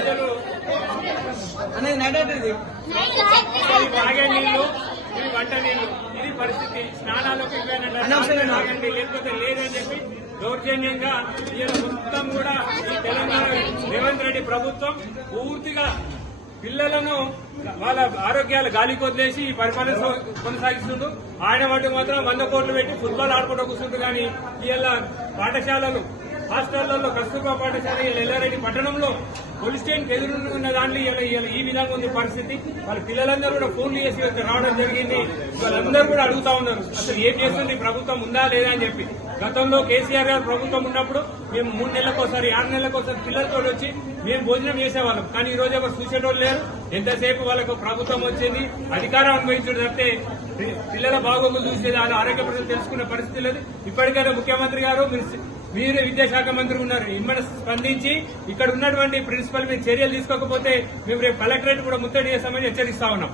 ప్రజలు తాగే నీళ్లు, ఇది వంట నీళ్లు, ఇది పరిస్థితి. స్నానాలకు తాగండి లేకపోతే లేదని చెప్పి దౌర్జన్యంగా ఇలా మొత్తం కూడా ఈ తెలంగాణ రేవంత్ రెడ్డి ప్రభుత్వం పూర్తిగా పిల్లలను వాళ్ళ ఆరోగ్యాలు గాలికి వదిలేసి ఈ పరిపాలన కొనసాగిస్తుండు. ఆయన వాటి మాత్రం 100 కోట్లు పెట్టి ఫుట్బాల్ ఆడుకుంటూ కూర్చుంటారు. కానీ ఇలా పాఠశాలలు, హాస్టళ్లలో కస్తూర్బా పాఠశాల ఎల్లారెడ్డి పట్టణంలో పోలీస్ స్టేషన్ ఎదురున్న దాంట్లో ఈ విధంగా ఉంది పరిస్థితి. వాళ్ళ పిల్లలందరూ కూడా ఫోన్లు చేసి రావడం జరిగింది. వాళ్ళందరూ కూడా అడుగుతా ఉన్నారు అసలు ఏం చేస్తుంది ప్రభుత్వం ఉందా లేదా అని చెప్పి. గతంలో కేసీఆర్ గారు ప్రభుత్వం ఉన్నప్పుడు మేము 3 నెలలకోసారి 6 నెలలకోసారి పిల్లలతో వచ్చి మేము భోజనం చేసేవాళ్ళం. కానీ ఈ రోజు ఎవరు చూసేటోళ్ళు లేరు. ఎంతసేపు వాళ్ళకు ప్రభుత్వం వచ్చింది అధికారం అనుభవించడం తప్పితే పిల్లల బాగోగులు చూసేది, వాళ్ళ ఆరోగ్య పరిస్థితి తెలుసుకునే పరిస్థితి లేదు. ఇప్పటికైనా ముఖ్యమంత్రి గారు మీరే విద్యాశాఖ మంత్రి ఉన్నారు, ఇమ్మని స్పందించి ఇక్కడ ఉన్నటువంటి ప్రిన్సిపల్ మీద చర్యలు తీసుకోకపోతే మేము రేపు కలెక్టరేట్ కూడా ముట్టడి చేస్తామని హెచ్చరిస్తా ఉన్నాం.